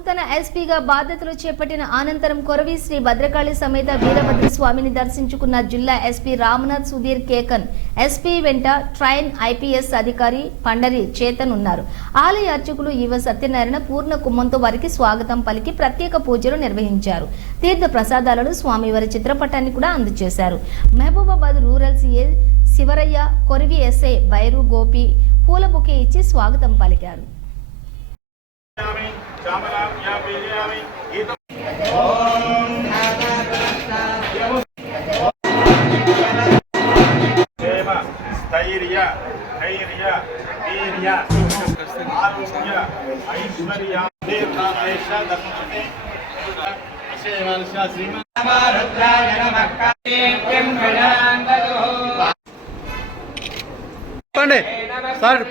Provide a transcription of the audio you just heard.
నూతన ఎస్పీగా బాధ్యతలు చేపట్టిన అనంతరం కొరవి శ్రీ భద్రకాళి సమేత వీరభద్ర స్వామిని దర్శించుకున్న జిల్లా ఎస్పీ రామ్నాథ్ సుధీర్ కేకన్ ఎస్పీ వెంట ట్రైన్ ఐపీఎస్ అధికారి పండరి చేతన్ ఉన్నారు. ఆలయ అర్చకులు ఈవ సత్యనారాయణ పూర్ణ కుమ్మంతో వారికి స్వాగతం పలికి ప్రత్యేక పూజలు నిర్వహించారు. తీర్థ ప్రసాదాలను స్వామివారి చిత్రపటాన్ని కూడా అందజేశారు. Mahabubabad rural CA Sivaraiah Korivi SI Bairu Gopi పూల బుకే ఇచ్చి స్వాగతం పలికారు. శ్యామలాం యా పేజయామి గీతం ధైర్య ధైర్య వీర్య ఆరోగ్య ఐశ్వర్య దర్శనమే శ్రీమద్రాయ చెప్పండి. సార్